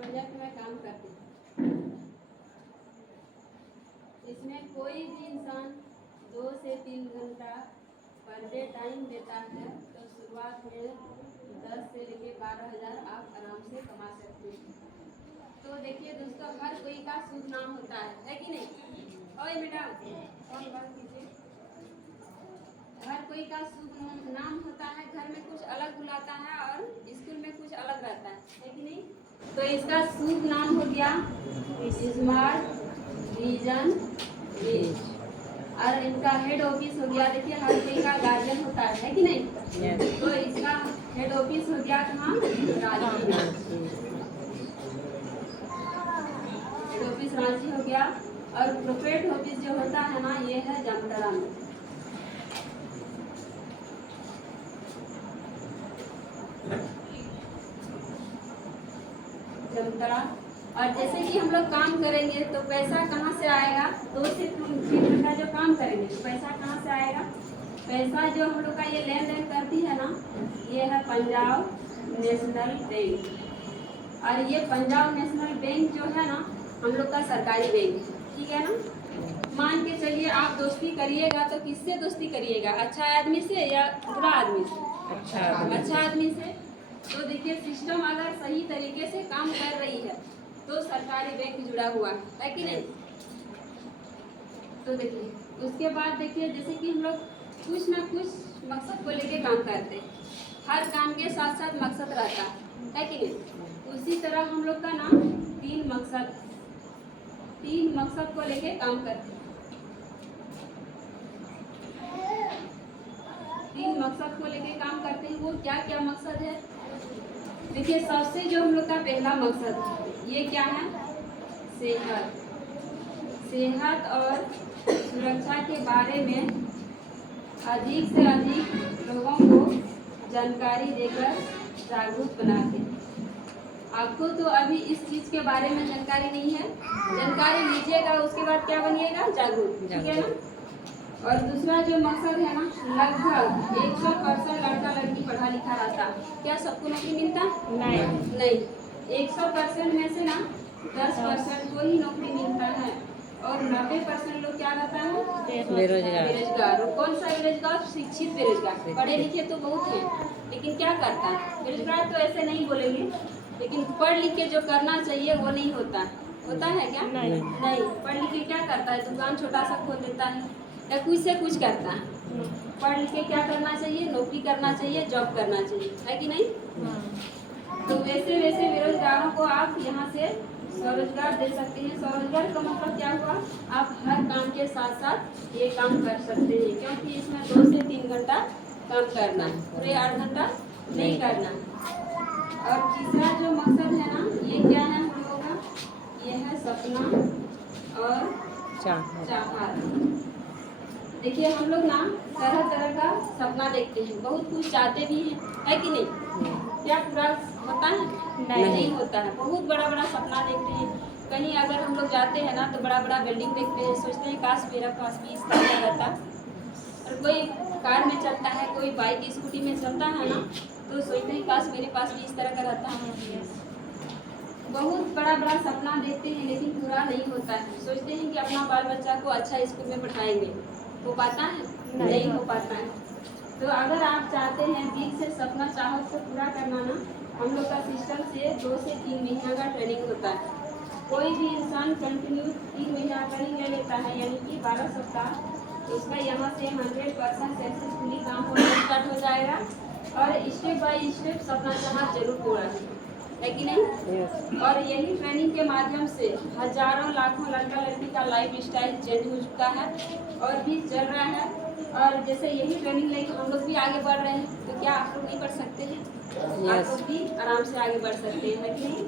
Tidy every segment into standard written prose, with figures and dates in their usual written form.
Project में काम करती हूँ। इसमें कोई भी इंसान 2 से 3 घंटा पर डे टाइम देता है तो शुरुआत में 10 से लेके 12,000 आप आराम से कमा सकते हैं। तो देखिए दोस्तों, हर कोई का शुभ नाम होता है कि नहीं? ओए मैडम, कौन बात कीजिए। हर कोई का शुभ नाम होता है, घर में कुछ अलग बुलाता है और स्कूल में कुछ अलग रहता है कि नहीं? तो इसका शुभ नाम हो गया स्मार्ट विजन विज, और इनका हेड ऑफिस हो गया, देखिए हर कोई का गार्जियन होता है कि नहीं? yes. तो इसका हेड ऑफिस हो गया कहाँ? रांची। हेड ऑफिस रांची हो गया, और प्रोफेट ऑफिस जो होता है ना, ये है जामताड़ा में। जामताड़ा। और जैसे कि हम लोग काम करेंगे तो पैसा कहाँ से आएगा? 2 से 3 घंटा जो काम करेंगे तो पैसा कहाँ से आएगा? पैसा जो हम लोग का ये लेन देन करती है ना, ये है पंजाब नेशनल बैंक। और ये पंजाब नेशनल बैंक जो है ना, हम लोग का सरकारी बैंक है, ठीक है ना? मान के चलिए आप दोस्ती करिएगा तो किससे दोस्ती करिएगा? अच्छा आदमी से या बुरा आदमी से? अच्छा आदमी से। तो देखिए सिस्टम अगर सही तरीके से काम कर रही है तो सरकारी बैंक जुड़ा हुआ है कि नहीं? तो देखिए उसके बाद देखिए, जैसे कि हम लोग कुछ ना कुछ मकसद को लेके काम करते हैं, हर काम के साथ साथ मकसद रहता है कि नहीं? उसी तरह हम लोग का ना 3 मकसद को लेके काम करते हैं। 3 मकसद को लेके काम करते हैं। वो क्या क्या मकसद है? देखिए सबसे जो हम लोग का पहला मकसद ये क्या है? सेहत और सुरक्षा के बारे में अधिक से अधिक लोगों को जानकारी देकर जागरूक बनाते हैं। आपको तो अभी इस चीज़ के बारे में जानकारी नहीं है, जानकारी लीजिएगा, उसके बाद क्या बनिएगा? जागरूक, ठीक है ना? और दूसरा जो मकसद है ना, लगभग 100% लड़का लड़की पढ़ा लिखा रहता। क्या सबको नौकरी मिलता? नहीं। 100% में से ना 10% को ही नौकरी मिलता है, और 90% लोग क्या रहता है? बेरोजगार। कौन सा बेरोजगार? शिक्षित बेरोजगार। पढ़े लिखे तो बहुत है, लेकिन क्या करता है? बेरोजगार तो ऐसे नहीं बोलेंगे, लेकिन पढ़ लिख के जो करना चाहिए वो नहीं होता है क्या? नहीं। पढ़ लिख के क्या करता है? दुकान छोटा सा खोल देता है या कुछ से कुछ करता है। पढ़ लिख के क्या करना चाहिए? नौकरी करना चाहिए, जॉब करना चाहिए, है कि नहीं? तो वैसे बेरोजगारों को आप यहाँ से स्वरोजगार दे सकते हैं। स्वरोजगार का मतलब क्या हुआ? आप हर काम के साथ साथ ये काम कर सकते हैं, क्योंकि इसमें 2 से 3 घंटा काम करना है, पूरे 8 घंटा नहीं करना। और तीसरा जो मकसद है ना, ये क्या है हम लोगों का? ये है सपना और चाहत। देखिए हम लोग ना तरह तरह का सपना देखते हैं, बहुत कुछ चाहते भी हैं, है कि नहीं? क्या पूरा होता है? नहीं होता है। बहुत बड़ा बड़ा सपना देखते हैं। कहीं अगर हम लोग जाते हैं ना तो बड़ा बड़ा बिल्डिंग देखते हैं, सोचते हैं काश मेरा पास भी इस तरह का रहता। और कोई कार में चलता है, कोई बाइक स्कूटी में चलता है ना, तो सोचते हैं काश मेरे पास भी इस तरह का रहता है। बहुत बड़ा बड़ा सपना देखते हैं, लेकिन पूरा नहीं होता है। सोचते हैं कि अपना बाल बच्चा को अच्छा स्कूल में पढ़ाएंगे, हो पाता है? नहीं हो पाता है। तो अगर आप चाहते हैं दिल से सपना चाहत को पूरा करना ना, हम लोग का सिस्टम से 2 से 3 महीना का ट्रेनिंग होता है। कोई भी इंसान कंटिन्यू 3 महीना ट्रेनिंग ले लेता है, यानी कि 12 सप्ताह, तो उसका यहाँ से 100% सक्सेसफुली काम होना स्टार्ट हो जाएगा, और स्टेप बाय स्टेप सपना चाहत जरूर पूरा है कि नहीं? और यही ट्रेनिंग के माध्यम से हजारों लाखों लड़का लड़की का लाइफ स्टाइल चेंज हो चुका है और भी चल रहा है। और जैसे यही ट्रेनिंग लेके हम लोग भी आगे बढ़ रहे हैं, तो क्या आप लोग नहीं बढ़ सकते हैं? आप लोग भी आराम से आगे बढ़ सकते हैं, है कि नहीं?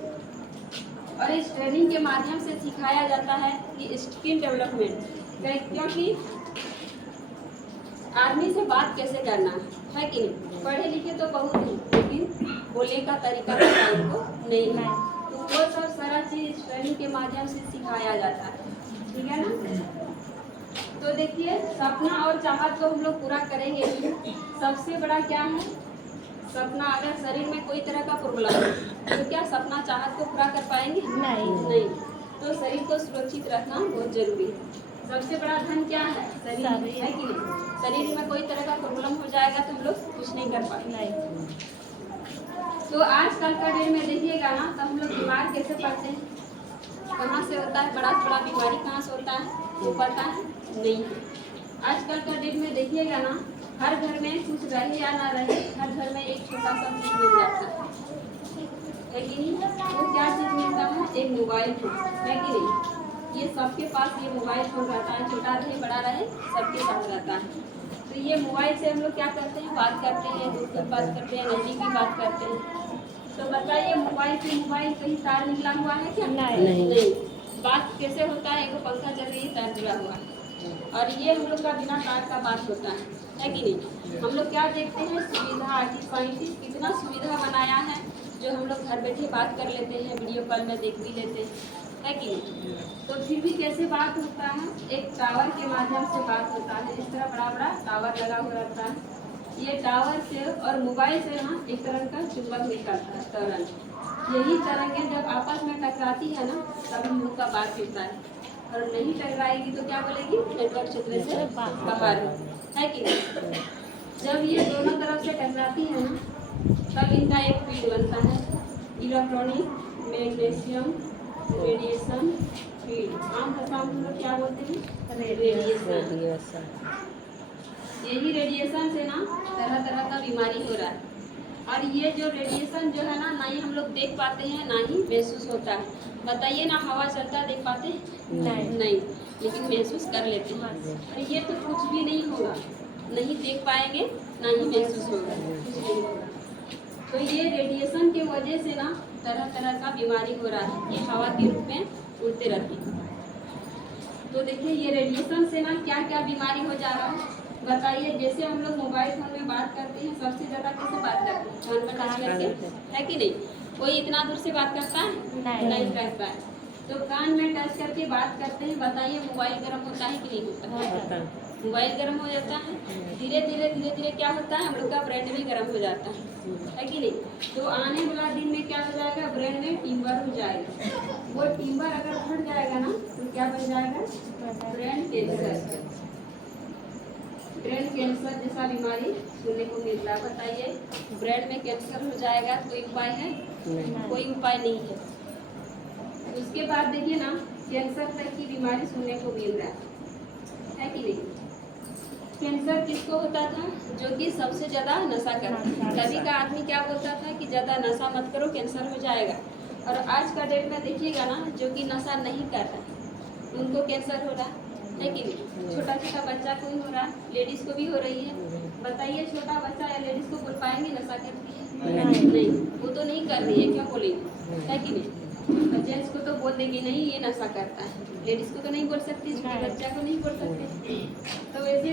और इस ट्रेनिंग के माध्यम से सिखाया जाता है कि स्किल डेवलपमेंट, क्योंकि आदमी से बात कैसे करना है कि नहीं? पढ़े लिखे तो बहुत हैं, लेकिन बोलने का तरीका पता उनको नहीं है। तो वो सब सारा चीज ट्रेनिंग के माध्यम से सिखाया जाता है, ठीक है ना? तो देखिए सपना और चाहत को हम लोग पूरा करेंगे। सबसे बड़ा क्या है? सपना अगर शरीर में कोई तरह का प्रॉब्लम है तो क्या सपना चाहत को पूरा कर पाएंगे? नहीं। तो शरीर को सुरक्षित रखना बहुत जरूरी है। सबसे बड़ा धन क्या है? शरीर है कि नहीं? शरीर में कोई तरह का प्रॉब्लम हो जाएगा तो हम लोग कुछ नहीं कर पाएंगे। तो आजकल का डेट में देखिएगा ना, तो हम लोग बीमार कैसे पड़ते हैं? कहाँ से होता है? बड़ा से बड़ा बीमारी कहाँ से होता है? वो पता है नहीं। आजकल का डेट में देखिएगा ना, हर घर में कुछ रहे या ना रहे, हर घर में एक छोटा सा चीज मिल जाता है कि नहीं? वो क्या चीज मिलता है? एक मोबाइल फोन, है कि नहीं? ये सबके पास ये मोबाइल फोन रहता है, छोटा रहे बड़ा रहे सबके पास रहता है। तो ये मोबाइल से हम लोग क्या करते हैं? बात करते हैं, दूर की बात करते हैं, नजदीक की बात करते हैं। तो बताइए, मोबाइल कहीं तार निकला हुआ है क्या? नहीं। बात कैसे होता है? एक पंखा चल रही है, तार जुड़ा हुआ है, और ये हम लोग का बिना तार का बात होता है कि नहीं? हम लोग क्या देखते हैं? सुविधा। आज साइंटिस्ट कितना सुविधा बनाया है जो हम लोग घर बैठे बात कर लेते हैं, वीडियो कॉल में देख भी लेते हैं, है कि नहीं? तो फिर भी कैसे बात होता है? एक टावर के माध्यम से बात होता है। इस तरह बड़ा बड़ा टावर लगा हुआ रहता है। ये टावर से और मोबाइल से ना एक तरह का चुंबक निकलता है, तरंग। यही तरंगें जब आपस में टकराती है ना, तब हम लोग का बात होता है। और नहीं टकराएगी तो क्या बोलेगी? नेटवर्क क्षेत्र से बाहर है कि नहीं? जब ये दोनों तरफ से टकराती है ना, तब इनका एक फील्ड बनता है, इलेक्ट्रॉनिक मैग्नेशियम रेडिएशन फील्ड। आम भाषा में हम लोग क्या बोलते हैं? रेडिएशन। यही रेडिएशन से ना तरह तरह का बीमारी हो रहा है। और ये जो रेडिएशन जो है ना ही हम लोग देख पाते हैं, ना ही महसूस होता है। बताइए ना, हवा चलता है देख पाते हैं? नहीं, लेकिन महसूस कर लेते हैं। और ये तो कुछ भी नहीं होगा, नहीं देख पाएंगे ना ही महसूस होगा, कुछ नहीं होगा। तो ये रेडिएशन की वजह से ना तरह तरह का बीमारी हो रहा है। ये हवा के रूप में उड़ते रहती है। तो देखिए, ये रेडिएशन से ना क्या क्या बीमारी हो जा रहा है बताइए। जैसे हम लोग मोबाइल फोन में बात करते हैं, सबसे ज्यादा कैसे बात करते हैं? कान पर टच करके, है कि नहीं? कोई इतना दूर से बात करता है? नहीं करता है। तो कान में टच करके बात करते हैं। बताइए, मोबाइल गर्म होता है कि नहीं होता? मोबाइल गर्म हो जाता है। धीरे धीरे क्या होता है? हम लोग का ब्रेन भी गर्म हो जाता है कि नहीं? तो आने वाला दिन में क्या हो जाएगा? ब्रेन में ट्यूमर हो जाएगा। वो ट्यूमर अगर फट जाएगा ना तो क्या बन जाएगा? Brain cancer. ब्रेन कैंसर जैसा बीमारी सुनने को मिलता है। बताइए, ब्रेन में कैंसर हो जाएगा, कोई उपाय है? कोई उपाय नहीं है। उसके बाद देखिए ना, कैंसर तक की बीमारी सुनने को मिल रहा है कि नहीं? कैंसर किसको होता था? जो कि सबसे ज्यादा नशा करता है। तभी का आदमी क्या बोलता था कि ज्यादा नशा मत करो, कैंसर हो जाएगा। और आज का डेट में देखिएगा ना, जो कि नशा नहीं कर रहा उनको कैंसर हो रहा है कि नहीं? छोटा छोटा बच्चा को ही हो रहा, लेडीज को भी हो रही है। बताइए, छोटा बच्चा या लेडीज को बोल पाएंगे नशा करती है? नहीं, वो तो नहीं कर रही है, क्यों बोलेंगे? है कि नहीं? जेंट्स को तो बोल देंगे नहीं ये नशा करता है, लेडीज को तो नहीं बोल सकती, छोटे बच्चा को नहीं बोल सकते। तो वैसे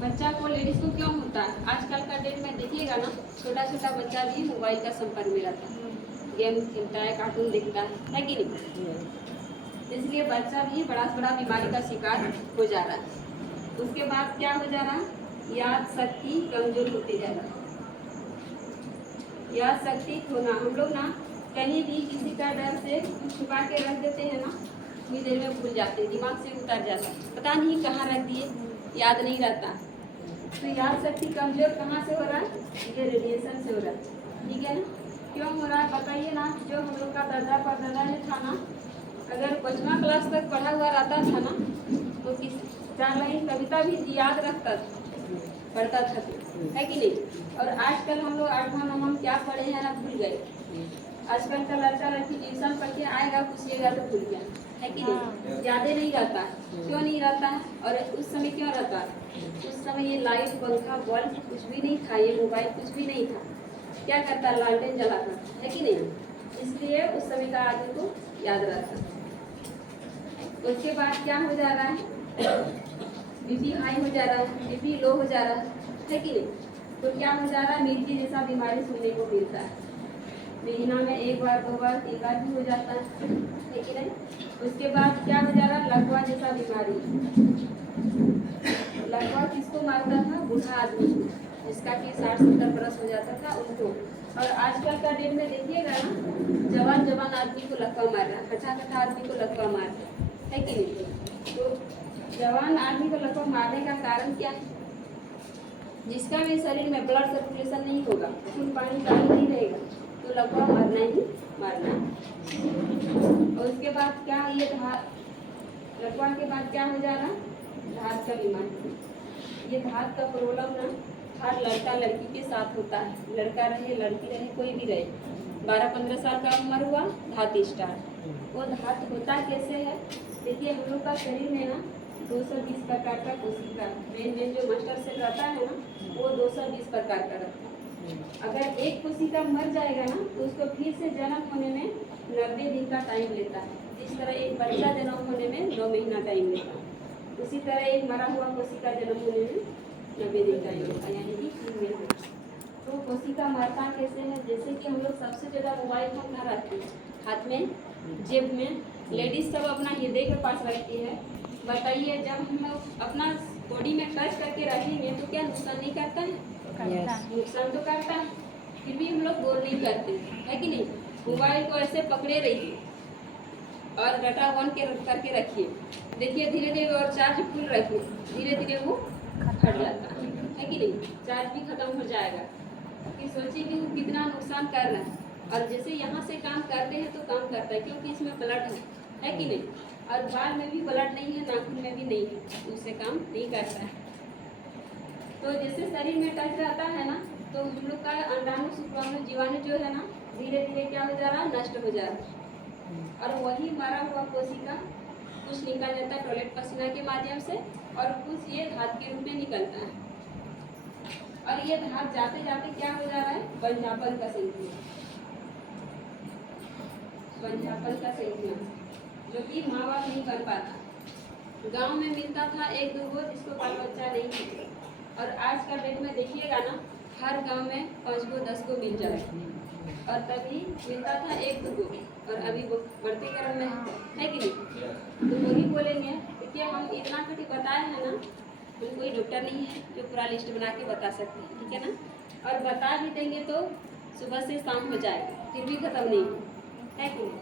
बच्चा को, लेडीज को क्यों होता है? आजकल का डेट में देखिएगा ना, छोटा छोटा बच्चा भी मोबाइल का संपर्क में रहता है, गेम खेलता है, कार्टून देखता है कि नहीं? इसलिए बच्चा भी बड़ा से बड़ा बीमारी का शिकार हो जा रहा है। उसके बाद क्या हो जा रहा है? याद शक्ति कमजोर होती जा रहा है। याद शक्ति खोना। हम लोग ना कहीं भी किसी का डर से कुछ छुपा के रख देते हैं ना, थोड़ी देर में भूल जाते हैं, दिमाग से उतर जाता है, पता नहीं कहाँ रख दिए, याद नहीं रहता। तो याद शक्ति कमजोर कहाँ से हो रहा है? ये रेडिएशन से हो रहा है, ठीक है ना? क्यों हो रहा है बताइए ना। जो हम लोग का दादा परदादा जो था ना, अगर 5वां क्लास तक पढ़ा हुआ रहता था ना, तो 4 लाइन कविता भी याद रखता था, पढ़ता था, है कि नहीं? और आजकल हम लोग 8वां 9वां क्या पढ़े हैं ना, भूल गए। आजकल का लड़का लड़की ट्यूशन पढ़ के आएगा, पूछिएगा तो भूल गया, है कि नहीं? यादें नहीं रहता। क्यों नहीं रहता है? और उस समय क्यों रहता है? उस समय ये लाइट, पंखा, बल्ब कुछ भी नहीं था, ये मोबाइल कुछ भी नहीं था। क्या करता? लालटेन जलाता, है कि नहीं? इसलिए उस समय का आदमी को याद रहता। उसके बाद क्या हो जा रहा है? बीपी हाई हो जा रहा है, बीपी लो हो जा रहा है कि नहीं? तो क्या हो जा रहा है? मिर्गी जैसा बीमारी सुनने को मिलता है। महीना में 1 बार 2 बार 3 बार भी हो जाता है कि नहीं? उसके बाद क्या हो जा रहा है? लकवा जैसा बीमारी। लकवा किसको मारता था? बूढ़ा आदमी, जिसका कि 60-70 बरस हो जाता था उनको। और आजकल का डेट में देखिएगा ना, जवान जवान आदमी को लकवा मार रहा है, कटा कटा आदमी को लकवा मार रहा है कि नहीं। तो जवान आदमी को लकवा मारने का कारण क्या है? जिसका भी शरीर में ब्लड सर्कुलेशन नहीं होगा, खून पानी चालू नहीं रहेगा, तो लकवा मारना ही मारना। और उसके बाद क्या, ये लकवा के बाद क्या हो जा रहा, धात का बीमारी। ये धात का प्रॉब्लम ना हर लड़का लड़की के साथ होता है, लड़का रहे लड़की रहे कोई भी रहे, 12-15 साल का उम्र हुआ धात स्टार्ट। वो धात होता कैसे है? देखिए हम लोग का शरीर में ना 220 प्रकार का कोशिका, मेन जो मास्टर सेल रहता है ना, वो 220 प्रकार का रहता है। अगर एक कोशिका मर जाएगा ना, तो उसको फिर से जन्म होने में 90 दिन का टाइम लेता है। जिस तरह एक बच्चा जन्म होने में 9 महीना टाइम लेता है, उसी तरह एक मरा हुआ कोशिका जन्म होने में 90 दिन टाइम लेता है, यानी कि 3 महीना। तो कोशिका मरता कैसे है? जैसे कि हम लोग सबसे ज़्यादा मोबाइल फोन कहाँ रखते हैं? हाथ में, जेब में। लेडीज सब अपना हृदय के पास रखती है। बताइए, जब हम लोग अपना बॉडी में टच करके रखेंगे तो क्या नुकसान नहीं करता है? नुकसान तो करता है, फिर भी हम लोग बोल नहीं करते, है कि नहीं। मोबाइल को ऐसे पकड़े रहिए और डाटा ऑन करके रखिए, देखिए धीरे धीरे, और चार्ज फुल रखिए, धीरे धीरे वो फट जाता है कि नहीं, चार्ज भी खत्म हो जाएगा। कि सोचिए कि वो कितना नुकसान कर रहा है। और जैसे यहाँ से काम करते हैं तो काम करता है, क्योंकि इसमें ब्लड है कि नहीं। और बाल में भी ब्लड नहीं है, नाखून में भी नहीं है, तो उससे काम नहीं करता है। तो जैसे शरीर में टच रहता है ना, तो हम लोग का अंडाणु शुक्राणु जीवाणु जो है ना, धीरे धीरे क्या हो जा रहा है, नष्ट हो जा रहा है। और वही मरा हुआ कोशिका कुछ निकल जाता है टॉयलेट पसीना के माध्यम से, और कुछ ये धात के रूप में निकलता है। और ये धात जाते जाते क्या हो जा रहा है, बंजापन का संकेत, बंजापन का संकेत, जो कि माँ बाप नहीं कर पाता। गांव में मिलता था 1-2 जिसको बाल बच्चा नहीं थे, और आज का डेट में देखिएगा ना, हर गांव में 5-10 को मिल जाए, और तभी मिलता था 1-2, और अभी वो बढ़ते क्रम में है कि नहीं। तो वही बोलेंगे, देखिए हम इतना कटी बताए हैं ना, हम कोई डॉक्टर नहीं है जो पूरा लिस्ट बना के बता सकते हैं, ठीक है ना। और बता भी देंगे तो सुबह से शाम हो जाएगा, फिर भी खत्म नहीं है कि नहीं।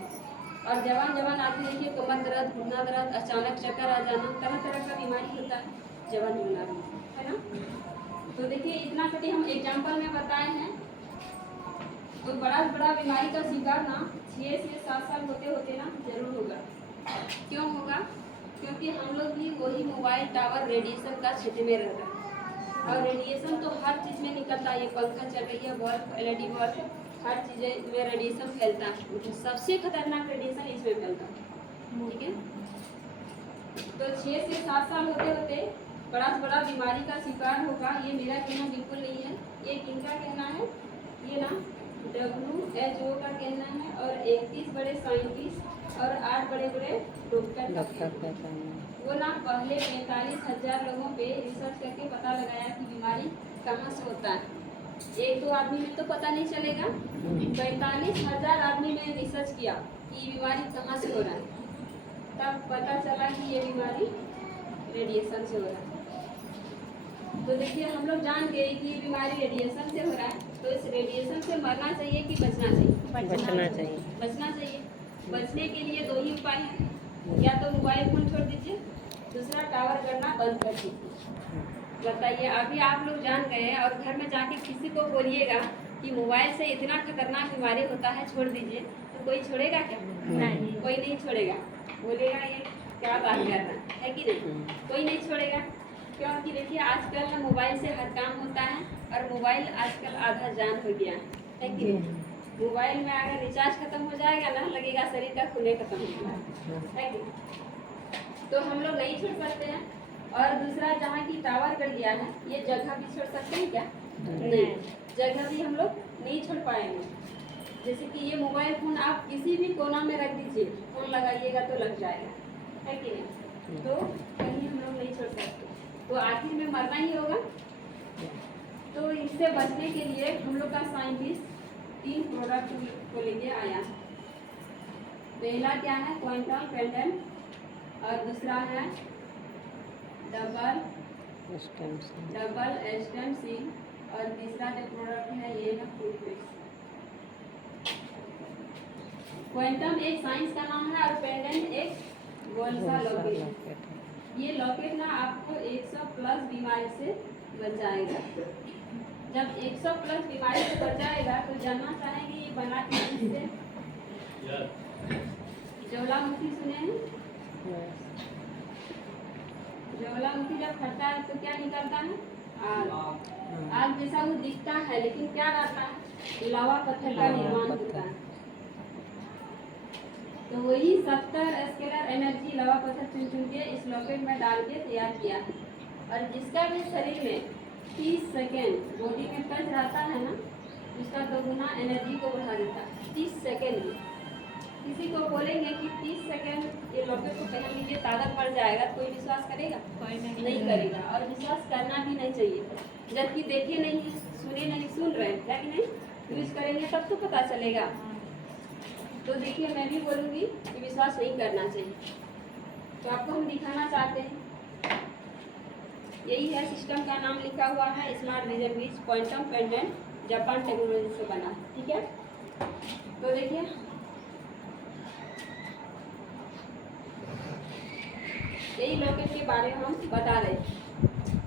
और जवान आदमी देखिए, कमर दर्द, घुटना दर्द, अचानक चक्कर आ जाना, तरह तरह का बीमारी होता है जवान होना भी, है ना। तो देखिए इतना कटी हम एग्जाम्पल में बताए हैं। तो बड़ा बीमारी का शिकार ना 6 से 7 साल होते होते ना जरूर होगा। क्यों होगा? क्योंकि हम लोग भी वही मोबाइल टावर रेडिएशन का क्षेत्र में रह रहे हैं, और रेडिएशन तो हर चीज़ में निकलता है। ये पंखा चल रही है, बल्ब, LED बल्ब, हर चीज़ें में रेडिएशन फैलता है, लेकिन सबसे खतरनाक रेडिएशन इसमें फैलता है, ठीक है। तो 6 से 7 साल होते होते बड़ा बीमारी का शिकार होगा। ये मेरा कहना बिल्कुल नहीं है, ये किनका कहना है? ये ना WHO का कहना है, और 31 बड़े साइंटिस्ट और 8 बड़े डॉक्टर का कहना है। वो ना पहले 45,000 लोगों पे रिसर्च करके पता लगाया कि बीमारी कहाँ से होता है। 1-2 आदमी में तो पता नहीं चलेगा, 45,000 आदमी ने रिसर्च किया कि ये बीमारी कहाँ से हो रहा है, तब पता चला कि ये बीमारी रेडिएशन से हो रहा है। तो देखिए हम लोग जान गए कि ये बीमारी रेडिएशन से हो रहा है, तो इस रेडिएशन से मरना चाहिए कि बचना चाहिए? बचना चाहिए। बचने के लिए 2 ही उपाय हैं, या तो मोबाइल फोन छोड़ दीजिए, दूसरा टावर करना बंद कर दीजिए। बताइए, अभी आप लोग जान गए, और घर में जाके किसी को बोलिएगा कि मोबाइल से इतना खतरनाक बीमारी होता है, छोड़ दीजिए, तो कोई छोड़ेगा क्या? नहीं, कोई नहीं छोड़ेगा। बोलेगा ये क्या बात कर रहा है कि नहीं, कोई नहीं छोड़ेगा। क्योंकि देखिए आजकल मोबाइल से हर काम होता है, और मोबाइल आजकल आधा जान हो गया है कि नहीं। मोबाइल में अगर रिचार्ज खत्म हो जाएगा ना, लगेगा शरीर का खून खत्म हो गया है कि नहीं। तो हम लोग नहीं छोड़ सकते हैं। और दूसरा, जहाँ की टावर कर दिया है, ये जगह भी छोड़ सकते हैं क्या? नहीं, जगह भी हम लोग नहीं छोड़ पाएंगे। जैसे कि ये मोबाइल फोन आप किसी भी कोना में रख दीजिए, फोन लगाइएगा तो लग जाएगा, है कि नहीं। तो कहीं हम लोग नहीं छोड़ सकते, तो आखिर में मरना ही होगा। तो इससे बचने के लिए हम लोग का साइंटिस्ट 3 प्रोडक्ट को लेके आया। पहला क्या है? क्वांटम पेंडेंट, और दूसरा है डबल स्टेम सील, और तीसरा जो प्रोडक्ट है ये है फुलफिक्स। क्वांटम एक साइंस का नाम है और पेंडेंट एक गोल सा लॉकेट है। ये लॉकेट ना आपको 100 प्लस बीमारी से बचाएगा। जब 100 प्लस बीमारी से बचाएगा तो जानना चाहेंगे ये बना किससे? ज्वालामुखी सुने हैं? ज्वालामुखी जब फटता है तो क्या निकलता है? आग। आग जैसा वो दिखता है लेकिन क्या रहता है? लावा पत्थर का निर्माण होता है। तो वही 70 स्केलर एनर्जी लावा पत्थर चुन चुन के इस लॉकेट में डाल के तैयार किया है। और जिसका भी शरीर में 30 सेकेंड बॉडी में टच रहता है ना, उसका दोगुना एनर्जी को बढ़ा देता है 30 सेकेंड में। किसी को बोलेंगे कि 30 सेकेंड ये लॉकेट को पहन लीजिए ताकत बढ़ जाएगा, कोई विश्वास करेगा? नहीं करेगा। और विश्वास करना भी नहीं चाहिए, जबकि देखे नहीं, सुने नहीं, सुन रहे हैं क्या कि नहीं? यूज करेंगे तब तो पता चलेगा। तो देखिए मैं भी बोलूँगी कि विश्वास नहीं करना चाहिए। तो आपको हम दिखाना चाहते हैं, यही है सिस्टम का नाम लिखा हुआ है स्मार्ट विजन बीज क्वांटम पेंडेंट, जापान टेक्नोलॉजी से बना है। ठीक है, तो देखिए यही लॉकेट के बारे में हम बता रहे हैं।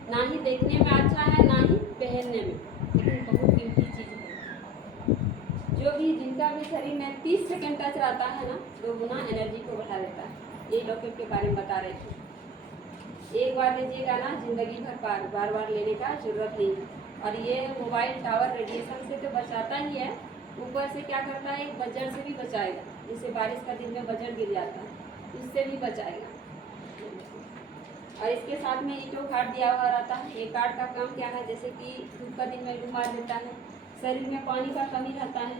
ना ही देखने में अच्छा है ना ही पहनने में, लेकिन बहुत कीमती चीज़ है। जो भी जिनका भी शरीर में 30 सेकेंड टच रहता है ना, 2 गुना एनर्जी को बढ़ा देता है। यही लॉकेट के बारे में बता रहे थे। एक बार लीजिएगा ना, जिंदगी भर बार बार लेने का जरूरत नहीं है। और ये मोबाइल टावर रेडिएशन से तो बचाता ही है, ऊपर से क्या करता है, बजर से भी बचाएगा। जैसे बारिश का दिन में बजर गिर जाता है, उससे भी बचाएगा। और इसके साथ में ईटो कार्ड दिया हुआ रहता है। ये कार्ड का काम क्या है, जैसे कि धूप का दिन में लू मार देता है, शरीर में पानी का कमी रहता है,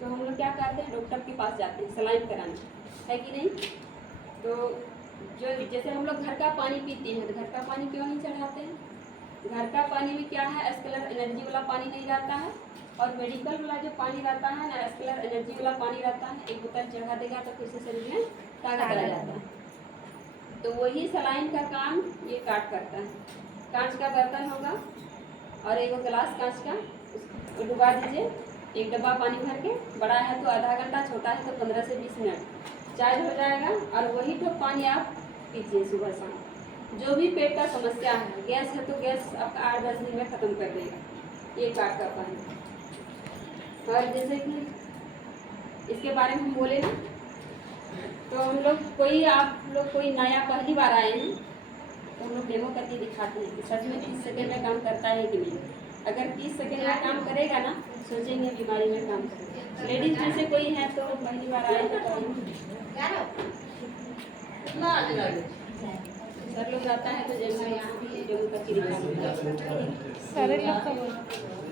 तो हम लोग क्या करते हैं, डॉक्टर के पास जाते हैं सलाइन कराने, है कि नहीं? तो जो जैसे हम लोग घर का पानी पीते हैं, तो घर का पानी क्यों नहीं चढ़ाते हैं? घर का पानी में क्या है, स्केलर एनर्जी वाला पानी नहीं रहता है। और मेडिकल वाला जो पानी रहता है ना, स्केलर एनर्जी वाला पानी रहता है। एक बोतल चढ़ा देगा तो फिर से शरीर में ताकत आ जाता है। तो वही सलाइन का काम ये कार्ड करता है। कांच का बर्तन होगा और एक गिलास कांच का, उसको डुबा दीजिए, एक डब्बा पानी भर के, बड़ा है तो आधा घंटा, छोटा है तो 15 से 20 मिनट चार्ज हो जाएगा। और वही तो पानी आप पीजिए सुबह शाम। जो भी पेट का समस्या है, गैस है तो गैस आपका 8-10 दिन में ख़त्म कर देगा ये कार्ड का पानी। और जैसे कि इसके बारे में हम बोले ना, तो हम लोग आप लोग कोई नया पहली बार आए हैं तो हम लोग डेमो करके दिखाते हैं कि सच में 30 सेकेंड में काम करता है कि नहीं। अगर 30 सेकेंड में काम करेगा ना, सोचेंगे बीमारी में काम करेगा। लेडीज में से कोई है तो पहली बार आए हैं सर लोग आता है तो जैसे यहाँ डेमो करके दिखाते हैं।